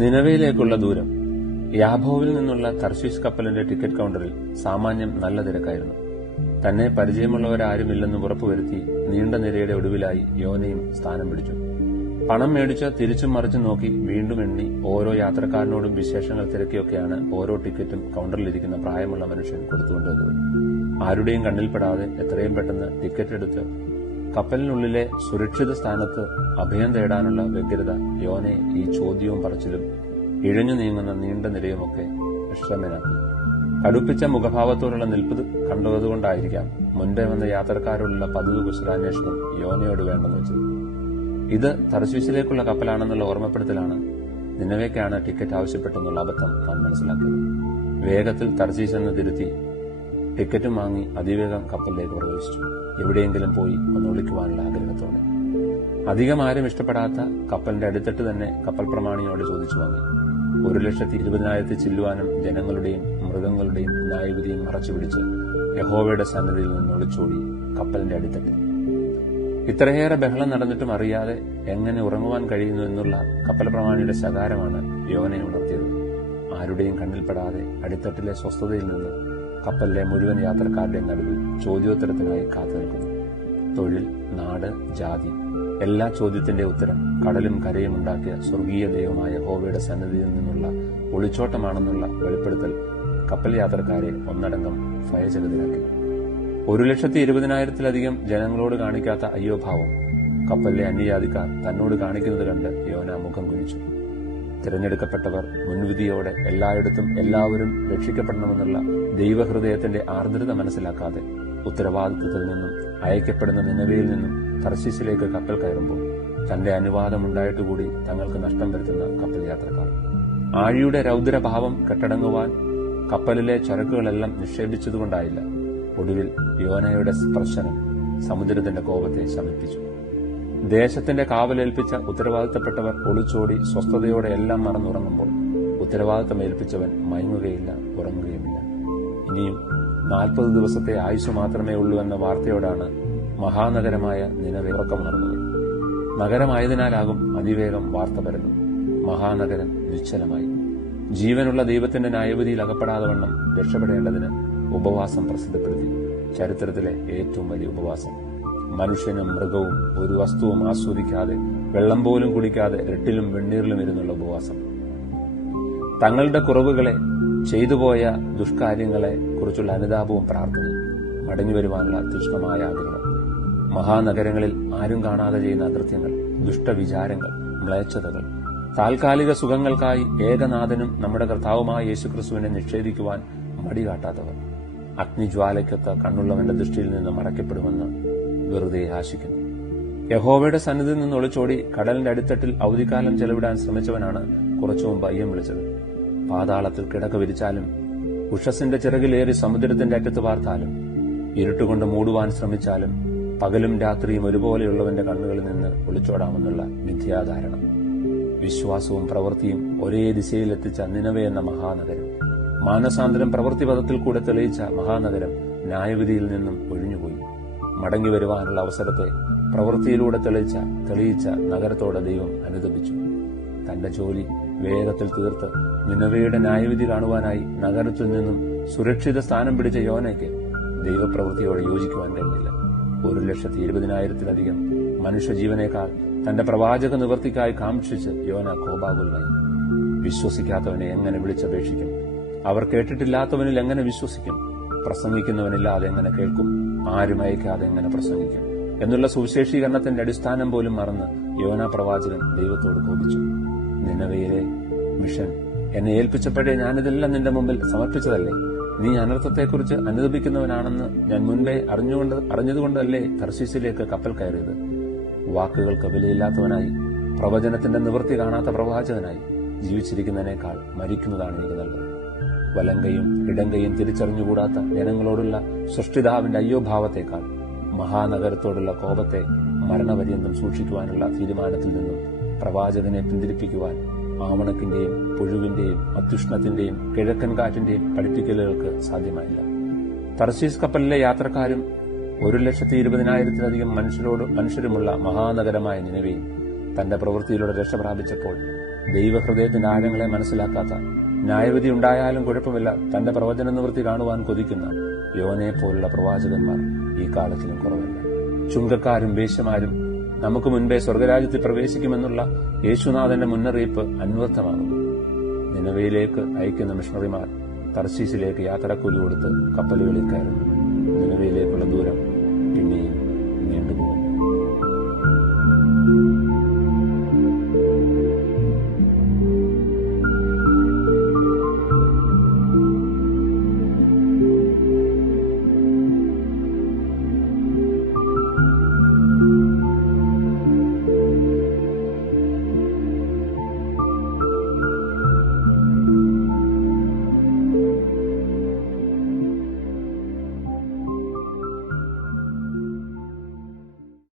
നിനവയിലേക്കുള്ള ദൂരം. യാബോവിൽ നിന്നുള്ള തർശീഷ് കപ്പലിന്റെ ടിക്കറ്റ് കൌണ്ടറിൽ സാമാന്യം നല്ല തിരക്കായിരുന്നു. തന്നെ പരിചയമുള്ളവരാരുമില്ലെന്ന് ഉറപ്പുവരുത്തി നീണ്ട നിരയുടെ ഒടുവിലായി യോനയും സ്ഥാനം പിടിച്ചു. പണം മേടിച്ച് തിരിച്ചും മറിച്ചും നോക്കി വീണ്ടും എണ്ണി ഓരോ യാത്രക്കാരനോടും വിശേഷങ്ങൾ തിരക്കിയൊക്കെയാണ് ഓരോ ടിക്കറ്റും കൌണ്ടറിലിരിക്കുന്ന പ്രായമുള്ള മനുഷ്യൻ കൊടുത്തുകൊണ്ടുവന്നത്. ആരുടെയും കണ്ണിൽപ്പെടാതെ എത്രയും പെട്ടെന്ന് ടിക്കറ്റ് എടുത്ത് കപ്പലിനുള്ളിലെ സുരക്ഷിത സ്ഥാനത്ത് അഭയം തേടാനുള്ള വ്യഗ്രത യോനെ ഈ ചോദ്യവും പറച്ചിലും ഇഴഞ്ഞു നീങ്ങുന്ന നീണ്ട നിരയുമൊക്കെ നിഷ്ക്രമനാക്കി. കടുപ്പിച്ച മുഖഭാവത്തോടുള്ള നിൽപ്പ് കണ്ടതുകൊണ്ടായിരിക്കാം മുൻപേ വന്ന യാത്രക്കാരോടുള്ള പതിവ് കുശലാന്വേഷണം യോനയോട് വേണ്ടെന്ന് വെച്ചത്. ഇത് തർശീശിലേക്കുള്ള കപ്പലാണെന്നുള്ള ഓർമ്മപ്പെടുത്തലാണ് നിനവേക്കാണ് ടിക്കറ്റ് ആവശ്യപ്പെട്ടെന്നുള്ള അബദ്ധം താൻ മനസ്സിലാക്കിയത്. വേഗത്തിൽ തർശീശ് എന്ന് തിരുത്തി ടിക്കറ്റും വാങ്ങി അതിവേഗം കപ്പലിലേക്ക് പ്രവേശിച്ചു. എവിടെയെങ്കിലും പോയി ഒന്ന് ഒളിക്കുവാനുള്ള ആഗ്രഹത്തോടെ. അധികം ആരും ഇഷ്ടപ്പെടാത്ത കപ്പലിന്റെ അടിത്തട്ട് തന്നെ കപ്പൽ പ്രമാണിയോട് ചോദിച്ചു വാങ്ങി. 1,20,000 ചെല്ലുവാനും ജനങ്ങളുടെയും മൃഗങ്ങളുടെയും ന്യായവിധിയും മറച്ചുപിടിച്ച് യഹോവയുടെ സന്നിധിയിൽ നിന്ന് ഒളിച്ചോടി കപ്പലിന്റെ അടിത്തട്ടിൽ. ഇത്രയേറെ ബഹളം നടന്നിട്ടും അറിയാതെ എങ്ങനെ ഉറങ്ങുവാൻ കഴിയുന്നു എന്നുള്ള കപ്പൽ പ്രമാണിയുടെ ശകാരമാണ് യോനയെ ഉണർത്തിയത്. ആരുടെയും കണ്ണിൽപ്പെടാതെ അടിത്തട്ടിലെ സ്വസ്ഥതയിൽ നിന്ന് കപ്പലിലെ മുഴുവൻ യാത്രക്കാരുടെയും നടുവിൽ ചോദ്യോത്തരത്തിനായി കാത്തുനിൽക്കുന്നു. തൊഴിൽ, നാട്, ജാതി, എല്ലാ ചോദ്യത്തിന്റെ ഉത്തരം കടലും കരയും ഉണ്ടാക്കിയ സ്വർഗീയ ദൈവമായ യഹോവയുടെ സന്നിധിയിൽ നിന്നുള്ള ഒളിച്ചോട്ടമാണെന്നുള്ള വെളിപ്പെടുത്തൽ കപ്പൽ യാത്രക്കാരെ ഒന്നടങ്കം ഭയചകിതരാക്കി. 1,20,000 ജനങ്ങളോട് കാണിക്കാത്ത അയ്യോഭാവം കപ്പലിലെ അന്യജാതിക്കാർ തന്നോട് കാണിക്കുന്നത് കണ്ട് യോന മുഖം കുനിച്ചു. തിരഞ്ഞെടുക്കപ്പെട്ടവർ മുൻവിധിയോടെ എല്ലായിടത്തും എല്ലാവരും രക്ഷിക്കപ്പെടണമെന്നുള്ള ദൈവഹൃദയത്തിന്റെ ആർദ്രത മനസ്സിലാക്കാതെ ഉത്തരവാദിത്വത്തിൽ നിന്നും അയക്കപ്പെടുന്ന നിനവയിൽ നിന്നും തർശീശിലേക്ക് കപ്പൽ കയറുമ്പോൾ തന്റെ അനുവാദമുണ്ടായിട്ടുകൂടി തങ്ങൾക്ക് നഷ്ടം വരുത്തുന്ന കപ്പൽ യാത്രക്കാർ. ആഴിയുടെ രൗദ്രഭാവം കെട്ടടങ്ങുവാൻ കപ്പലിലെ ചരക്കുകളെല്ലാം നിക്ഷേപിച്ചതുകൊണ്ടായില്ല. ഒടുവിൽ യോനയുടെ സ്പർശനം സമുദ്രത്തിന്റെ കോപത്തെ ശമിപ്പിച്ചു. ദേശത്തിന്റെ കാവലേൽപ്പിച്ച ഉത്തരവാദിത്തപ്പെട്ടവർ ഒളിച്ചോടി സ്വസ്ഥതയോടെ എല്ലാം മറന്നുറങ്ങുമ്പോൾ ഉത്തരവാദിത്തമേൽപ്പിച്ചവൻ മയങ്ങുകയില്ല, ഉറങ്ങുകയുമില്ല. ഇനിയും 40 ദിവസത്തെ ആയുസ് മാത്രമേ ഉള്ളൂ എന്ന വാർത്തയോടാണ് മഹാനഗരമായ നിനവെ ഉറക്കമുണർന്നത്. നഗരമായതിനാലാകും അതിവേഗം വാർത്ത പരന്നു. മഹാനഗരം നിശ്ചലമായി. ജീവനുള്ള ദൈവത്തിന്റെ ന്യായവിധിയിൽ അകപ്പെടാതെ വണ്ണം രക്ഷപ്പെടേണ്ടതിന് ഉപവാസം പ്രസിദ്ധപ്പെടുത്തി. ചരിത്രത്തിലെ ഏറ്റവും വലിയ ഉപവാസം. മനുഷ്യനും മൃഗവും ഒരു വസ്തുവും ആസ്വദിക്കാതെ വെള്ളം പോലും കുടിക്കാതെ രട്ടിലും വെണ്ണീറിലും ഇരുന്നുള്ള ഉപവാസം. തങ്ങളുടെ കുറവുകളെ, ചെയ്തുപോയ ദുഷ്കാര്യങ്ങളെ കുറിച്ചുള്ള അനുതാപവും പ്രാർത്ഥനയും, മടങ്ങിവരുവാനുള്ള തീക്ഷ്ണമായ ആഗ്രഹം. മഹാനഗരങ്ങളിൽ ആരും കാണാതെ ചെയ്യുന്ന അകൃത്യങ്ങൾ, ദുഷ്ടവിചാരങ്ങൾ, മ്ലേച്ഛതകൾ, താൽക്കാലിക സുഖങ്ങൾക്കായി ഏകനാഥനും നമ്മുടെ കർത്താവുമായ യേശുക്രിസ്തുവിനെ നിഷേധിക്കുവാൻ മടികാട്ടാത്തവർ, അഗ്നിജ്വാലയ്ക്കൊത്ത കണ്ണുള്ളവന്റെ ദൃഷ്ടിയിൽ നിന്ന് മറയ്ക്കപ്പെടുമെന്ന് വെറുതെ ആശിക്കുന്നു. യഹോവയുടെ സന്നിധിയിൽ നിന്ന് ഒളിച്ചോടി കടലിന്റെ അടിത്തട്ടിൽ അവധിക്കാലം ചെലവിടാൻ ശ്രമിച്ചവനാണ് കുറച്ചു മുമ്പ് അയ്യം വിളിച്ചത്. പാതാളത്തിൽ കിടക്ക വിരിച്ചാലും ഉഷസിന്റെ ചിറകിലേറി സമുദ്രത്തിന്റെ അറ്റത്ത് പാർത്താലും ഇരുട്ടുകൊണ്ട് മൂടുവാൻ ശ്രമിച്ചാലും പകലും രാത്രിയും ഒരുപോലെയുള്ളവന്റെ കണ്ണുകളിൽ നിന്ന് ഒളിച്ചോടാമെന്നുള്ള മിഥ്യാധാരണ. വിശ്വാസവും പ്രവൃത്തിയും ഒരേ ദിശയിലെത്തിച്ച നിനവെ എന്ന മഹാനഗരം, മാനസാന്തരം പ്രവൃത്തിപഥത്തിൽ കൂടെ തെളിയിച്ച മഹാനഗരം ന്യായവിധിയിൽ നിന്നും ഒഴിഞ്ഞുപോയി. മടങ്ങി വരുവാനുള്ള അവസരത്തെ പ്രവൃത്തിയിലൂടെ തെളിയിച്ച നഗരത്തോടെ ദൈവം അനുദപിച്ചു. തന്റെ ജോലി വേഗത്തിൽ തീർത്ത് നിനവയുടെ ന്യായവിധി കാണുവാനായി നഗരത്തിൽ നിന്നും സുരക്ഷിത സ്ഥാനം പിടിച്ച യോനയ്ക്ക് ദൈവപ്രവൃത്തിയോടെ യോജിക്കുവാൻ കഴിഞ്ഞില്ല. 1,20,000 മനുഷ്യജീവനേക്കാൾ തന്റെ പ്രവാചക നിവൃത്തിക്കായി കാക്ഷിച്ച് യോന കോപാകുലനായി. വിശ്വസിക്കാത്തവനെ എങ്ങനെ വിളിച്ചപേക്ഷിക്കും? അവർ കേട്ടിട്ടില്ലാത്തവനിൽ എങ്ങനെ വിശ്വസിക്കും? പ്രസംഗിക്കുന്നവനില്ലാതെ എങ്ങനെ കേൾക്കും? ആരും അയക്കാതെ എങ്ങനെ പ്രസംഗിക്കും? എന്നുള്ള സുവിശേഷീകരണത്തിന്റെ അടിസ്ഥാനം പോലും മറന്ന് യോന പ്രവാചകൻ ദൈവത്തോട് കോപിച്ചു. നിനവയിലെ മിഷൻ എന്നെ ഏൽപ്പിച്ചപ്പോഴേ ഞാനിതെല്ലാം നിന്റെ മുമ്പിൽ സമർപ്പിച്ചതല്ലേ? നീ അനർത്ഥത്തെക്കുറിച്ച് അനുദപിക്കുന്നവനാണെന്ന് ഞാൻ മുൻപേ അറിഞ്ഞതുകൊണ്ടല്ലേ തർശീശിലേക്ക് കപ്പൽ കയറിയത്? വാക്കുകൾക്ക് വിലയില്ലാത്തവനായി, പ്രവചനത്തിന്റെ നിവൃത്തി കാണാത്ത പ്രവാചകനായി ജീവിച്ചിരിക്കുന്നതിനേക്കാൾ മരിക്കുന്നതാണ് എനിക്ക് നല്ലത്. വലങ്കയും ഇടങ്കയും തിരിച്ചറിഞ്ഞുകൂടാത്ത ജനങ്ങളോടുള്ള സൃഷ്ടിതാവിന്റെ അയ്യോഭാവത്തേക്കാൾ മഹാനഗരത്തോടുള്ള കോപത്തെ മരണപര്യന്തം സൂക്ഷിക്കുവാനുള്ള തീരുമാനത്തിൽ നിന്നും പ്രവാചകനെ പിന്തിരിപ്പിക്കുവാൻ ആവണക്കിന്റെയും പുഴുവിന്റെയും അത്യുഷ്ണത്തിന്റെയും കിഴക്കൻ കാറ്റിന്റെയും പഠിപ്പിക്കലുകൾക്ക് സാധ്യമായില്ല. തർശീസ് കപ്പലിലെ യാത്രക്കാരും 1,20,000 മനുഷ്യരുമുള്ള മഹാനഗരമായ നിനവയും തന്റെ പ്രവൃത്തിയിലൂടെ രക്ഷ പ്രാപിച്ചപ്പോൾ ദൈവഹൃദയത്തിന്റെ ആഴങ്ങളെ മനസ്സിലാക്കാത്ത, ന്യായവിധി ഉണ്ടായാലും കുഴപ്പമില്ല, തന്റെ പ്രവചന നിവൃത്തി കാണുവാൻ കൊതിക്കുന്ന യോനയെ പോലുള്ള പ്രവാചകന്മാർ ഈ കാലത്തിലും കുറവല്ല. ചുങ്കക്കാരും വേശ്യമാരും നമുക്ക് മുൻപേ സ്വർഗരാജ്യത്തിൽ പ്രവേശിക്കുമെന്നുള്ള യേശുനാഥന്റെ മുന്നറിയിപ്പ് അന്വർത്ഥമാകുന്നു. നിനവയിലേക്ക് അയക്കുന്ന മിഷണറിമാർ തർശീസിലേക്ക് യാത്രക്കൂലി കൊടുത്ത് കപ്പലുകളിൽ കയറുന്നു. നിനവയിലേക്കുള്ള ദൂരം